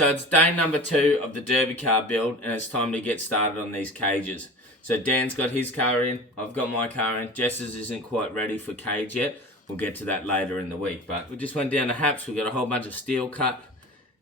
so it's day number 2 of the derby car build, and it's time to get started on these cages. So Dan's got his car in, I've got my car in. Jess's isn't quite ready for cage yet. We'll get to that later in the week. But we just went down to Haps, we got a whole bunch of steel cut,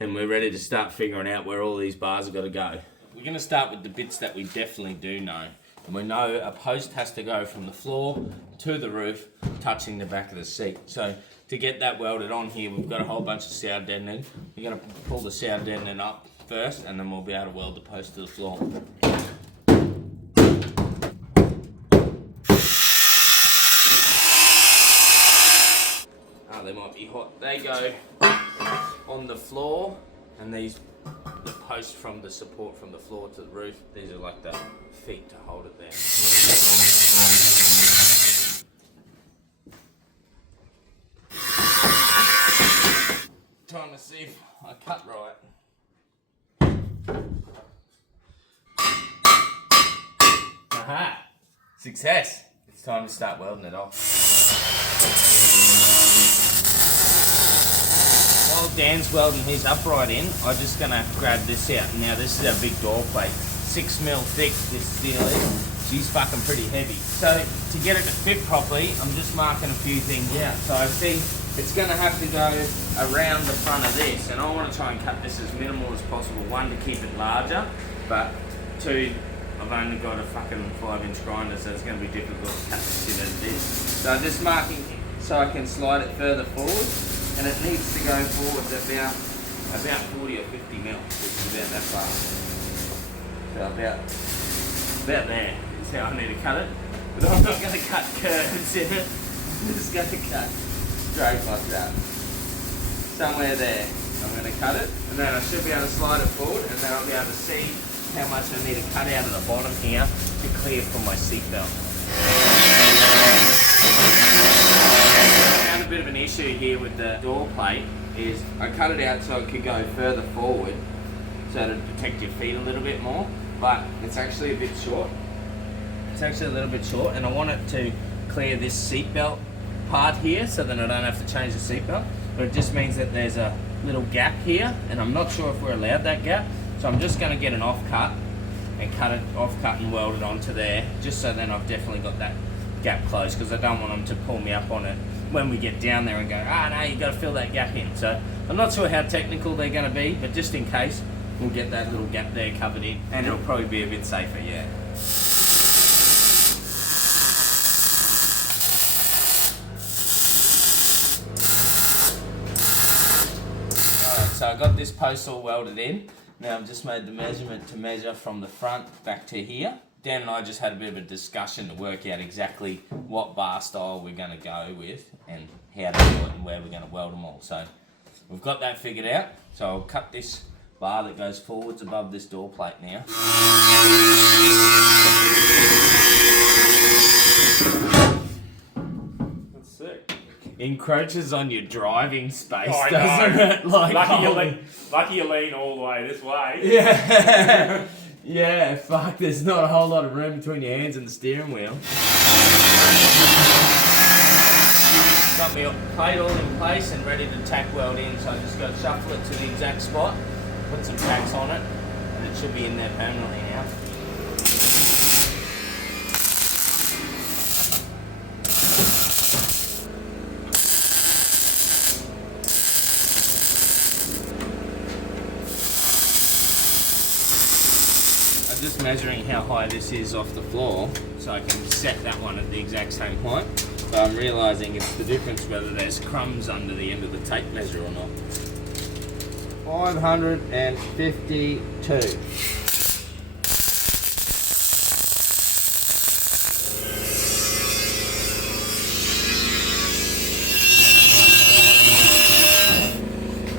and we're ready to start figuring out where all these bars have got to go. We're going to start with the bits that we definitely do know. And we know a post has to go from the floor to the roof, touching the back of the seat. So to get that welded on here, we've got a whole bunch of sour deadening. We're going to pull the sour deadening up first, and then we'll be able to weld the post to the floor. Oh, they might be hot. They go on the floor, and the post from the support from the floor to the roof, these are like the feet to hold it there. Trying to see if I cut right. Aha! Success! It's time to start welding it off. While Dan's welding his upright in, I'm just going to grab this out. Now this is our big door plate. 6mm thick this steel is. She's fucking pretty heavy. So to get it to fit properly, I'm just marking a few things out. So I see it's going to have to go around the front of this, and I want to try and cut this as minimal as possible. 1, to keep it larger, but 2, I've only got a fucking 5-inch grinder, so it's going to be difficult to cut this shit as it is. So I'm just marking so I can slide it further forward, and it needs to go forward about 40 or 50 mil, which is about that far. So about there is how I need to cut it. But I'm not going to cut curves in it. I'm just going to cut straight like that. Somewhere there, I'm going to cut it, and then I should be able to slide it forward, and then I'll be able to see how much I need to cut out of the bottom here to clear from my seatbelt. I found a bit of an issue here with the door plate is I cut it out so it could go further forward so to protect your feet a little bit more, but it's actually a bit short. It's actually a little bit short, and I want it to clear this seatbelt part here so that I don't have to change the seatbelt, but it just means that there's a little gap here, and I'm not sure if we're allowed that gap, so I'm just going to get an offcut and cut it offcut and weld it onto there, just so then I've definitely got that gap closed, because I don't want them to pull me up on it when we get down there and go, no, you've got to fill that gap in. So I'm not sure how technical they're going to be, but just in case, we'll get that little gap there covered in, and it'll probably be a bit safer, yeah. So I got this post all welded in. Now I've just made the measurement to measure from the front back to here. Dan and I just had a bit of a discussion to work out exactly what bar style we're going to go with and how to do it and where we're going to weld them all. So we've got that figured out. So I'll cut this bar that goes forwards above this door plate now. That's sick. Encroaches on your driving space, doesn't it? Like, lucky you lean all the way this way. Yeah. Yeah, fuck, there's not a whole lot of room between your hands and the steering wheel. Got my plate all in place and ready to tack weld in, so I just got to shuffle it to the exact spot, put some tacks on it, and it should be in there permanently now. Just measuring how high this is off the floor so I can set that one at the exact same height. So I'm realising it's the difference whether there's crumbs under the end of the tape measure or not. 552.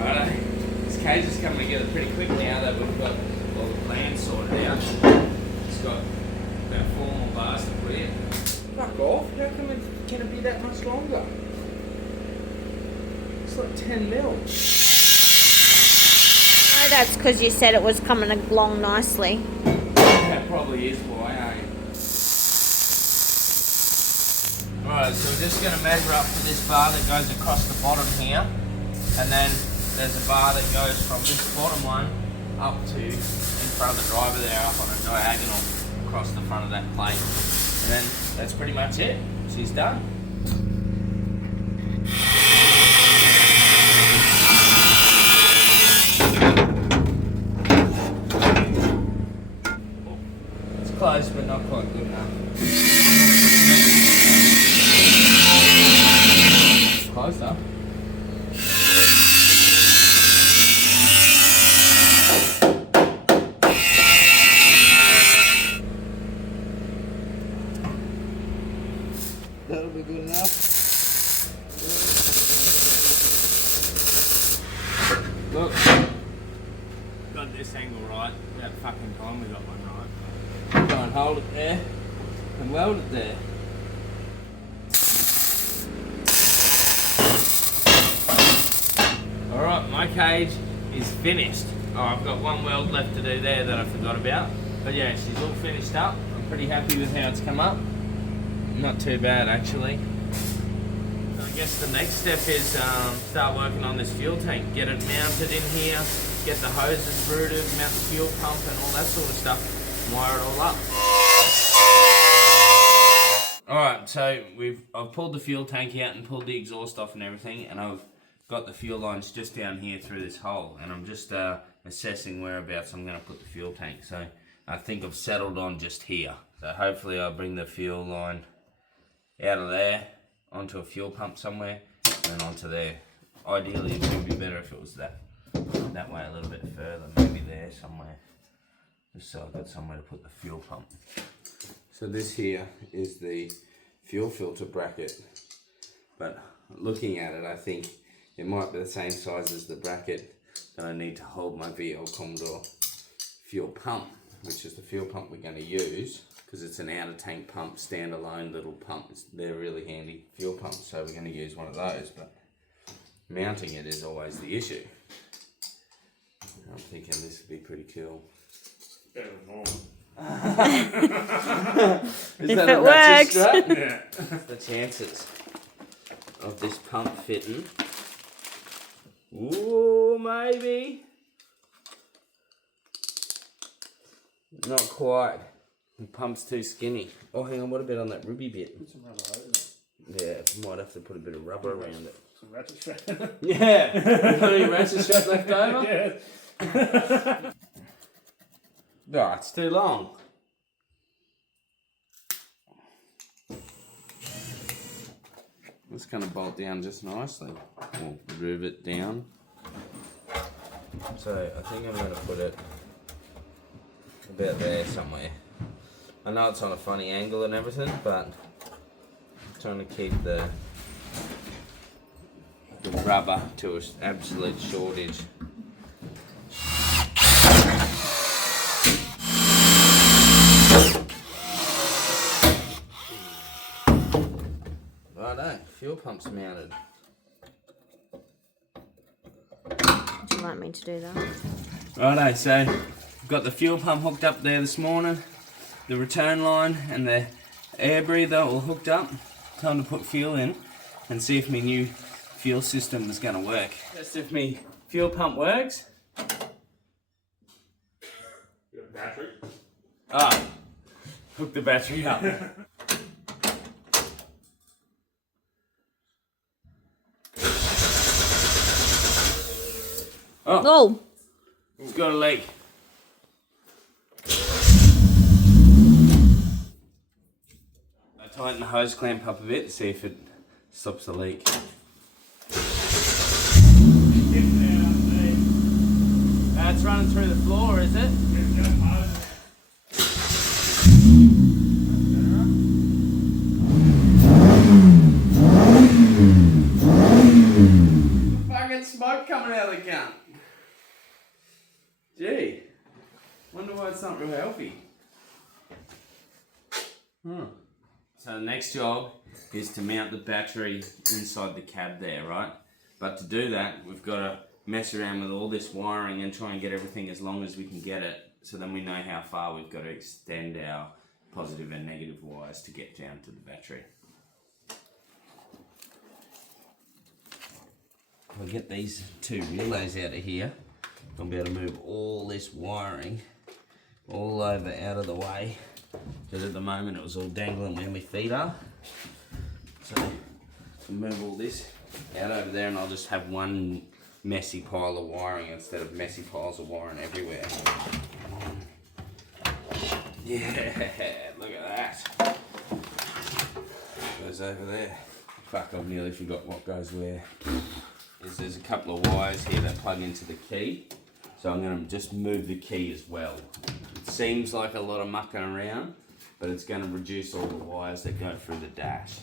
Righto, this cage is coming together pretty quick now that we've got all the plans sorted out. It's got about 4 more bars to put in. Fuck off, how come it's going to be that much longer? It's like 10 mil. No, that's because you said it was coming along nicely. That probably is why, eh? Alright, so we're just going to measure up to this bar that goes across the bottom here, and then there's a bar that goes from this bottom one up to in front of the driver there, up on a diagonal across the front of that plate. And then that's pretty much it. She's done. It's close, but not quite good enough. Closer. That'll be good enough. Look, got this angle right. About fucking time we got one right. Try and hold it there and weld it there. Alright, my cage is finished. Oh, I've got one weld left to do there that I forgot about. But yeah, she's all finished up. I'm pretty happy with how it's come up. Not too bad actually. I guess the next step is start working on this fuel tank. Get it mounted in here, get the hoses routed, mount the fuel pump and all that sort of stuff. Wire it all up. Alright, so I've pulled the fuel tank out and pulled the exhaust off and everything, and I've got the fuel lines just down here through this hole, and I'm just assessing whereabouts I'm going to put the fuel tank. So I think I've settled on just here. So hopefully I'll bring the fuel line out of there onto a fuel pump somewhere and onto there. Ideally it would be better if it was that way a little bit further, maybe there somewhere, just so I've got somewhere to put the fuel pump. So this here is the fuel filter bracket, but looking at it I think it might be the same size as the bracket that I need to hold my VL Commodore fuel pump, which is the fuel pump we're going to use. Because it's an outer tank pump, standalone little pump. They're really handy fuel pumps, so we're going to use one of those, but mounting it is always the issue. I'm thinking this would be pretty cool. Better than normal. Is if that it works. Yeah. The chances of this pump fitting. Ooh, maybe. Not quite. The pump's too skinny. Oh, hang on, what about on that ruby bit? Put some rubber hose. Yeah, might have to put a bit of rubber around it. Some ratchet strap. Yeah! You got any ratchet strap left over? Yeah. No, it's too long. It's going to bolt down just nicely. We'll groove it down. So I think I'm going to put it about there somewhere. I know it's on a funny angle and everything, but I'm trying to keep the rubber to an absolute shortage. Righto, fuel pump's mounted. Do you want me to do that? Righto, so I've got the fuel pump hooked up there this morning, the return line and the air breather all hooked up. Time to put fuel in and see if my new fuel system is going to work. Test if my fuel pump works. You got a battery? Ah, hook the battery up. Oh! It's got a leak. I tighten the hose clamp up a bit to see if it stops the leak. It's running through the floor, is it? Fucking smoke coming out of the gun. Gee, wonder why it's not real healthy. So the next job is to mount the battery inside the cab there, right? But to do that, we've got to mess around with all this wiring and try and get everything as long as we can get it, so then we know how far we've got to extend our positive and negative wires to get down to the battery. if I get these two relays out of here, I'll be able to move all this wiring all over out of the way, because at the moment it was all dangling where my feet are. So I'll move all this out over there and I'll just have one messy pile of wiring instead of messy piles of wiring everywhere. Yeah, look at that. Goes over there. Fuck, I've nearly forgot what goes where. There's a couple of wires here that plug into the key. So I'm going to just move the key as well. It seems like a lot of mucking around, but it's going to reduce all the wires that go through the dash.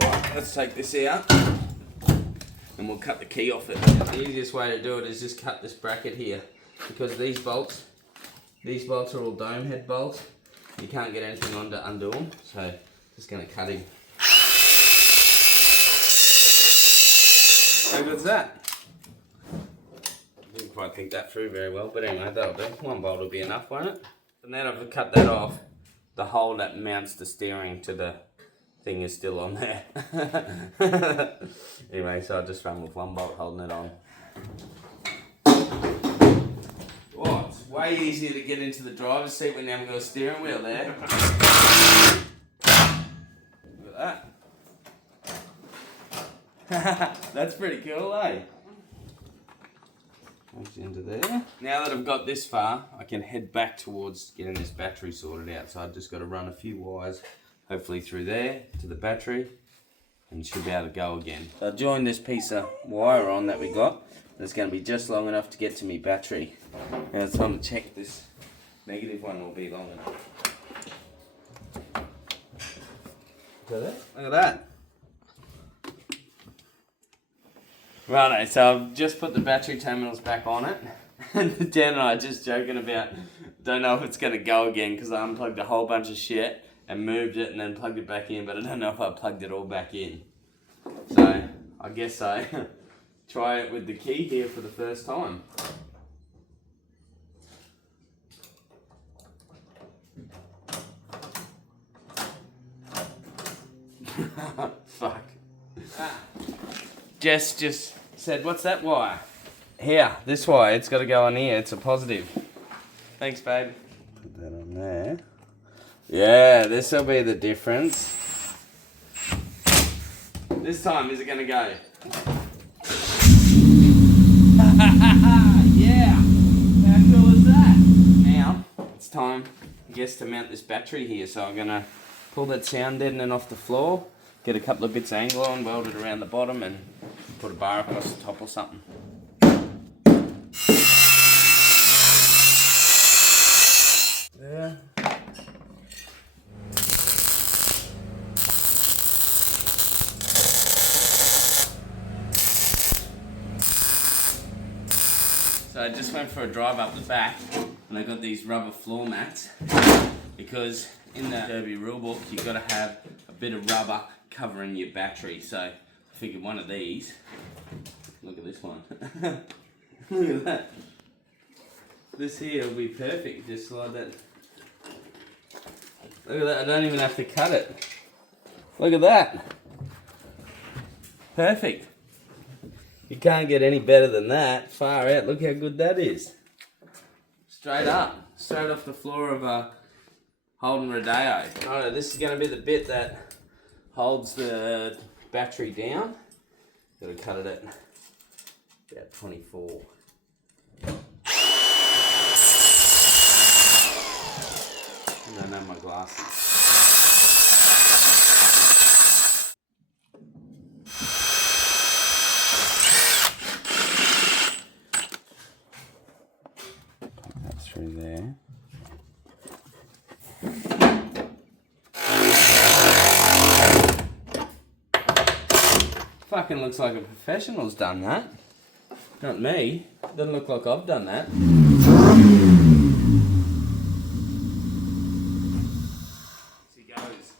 Right, let's take this out and we'll cut the key off it. The easiest way to do it is just cut this bracket here, because these bolts are all dome head bolts. You can't get anything on to undo them, so just going to cut him. How good's that? Didn't quite think that through very well, but anyway, that'll do. One bolt will be enough, won't it? And then I've cut that off. The hole that mounts the steering to the thing is still on there. Anyway, so I'll just run with one bolt holding it on. Oh, it's way easier to get into the driver's seat when you haven't got a steering wheel there. Look at that. That's pretty cool, eh? Into there. Now that I've got this far, I can head back towards getting this battery sorted out. So I've just got to run a few wires, hopefully through there to the battery, and should be able to go again. So I'll join this piece of wire on that we got. It's going to be just long enough to get to me battery. Now it's time to check this negative one will be long enough. Look at that. Righto, so I've just put the battery terminals back on it. And Dan and I are just joking about, don't know if it's going to go again, because I unplugged a whole bunch of shit and moved it and then plugged it back in, but I don't know if I plugged it all back in. So I guess I try it with the key here for the first time. Fuck. Jess just said, what's that wire? Here, this wire, it's got to go on here, it's a positive. Thanks, babe. Put that on there. Yeah, this will be the difference. This time, is it going to go? Yeah! How cool is that? Now, it's time, I guess, to mount this battery here. So I'm going to pull that sound deadening off the floor, get a couple of bits of angle on, weld it around the bottom, and put a bar across the top or something. There. So I just went for a drive up the back and I got these rubber floor mats, because in the Derby rulebook you've got to have a bit of rubber covering your battery. So I figured one of these, look at this one, look at that, this here will be perfect. Just slide that, look at that, I don't even have to cut it, look at that, perfect. You can't get any better than that. Far out, look how good that is. Straight up, straight off the floor of a Holden Rodeo. Alright, this is going to be the bit that holds the battery down. Got to cut it at about 24. I don't have my glasses. Through there. Fucking looks like a professional's done that. Not me. Doesn't look like I've done that. She goes.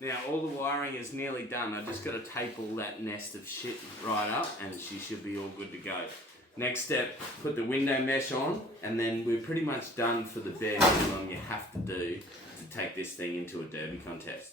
Now all the wiring is nearly done. I just got to tape all that nest of shit right up and she should be all good to go. Next step, put the window mesh on, and then we're pretty much done for the bare minimum you have to do to take this thing into a derby contest.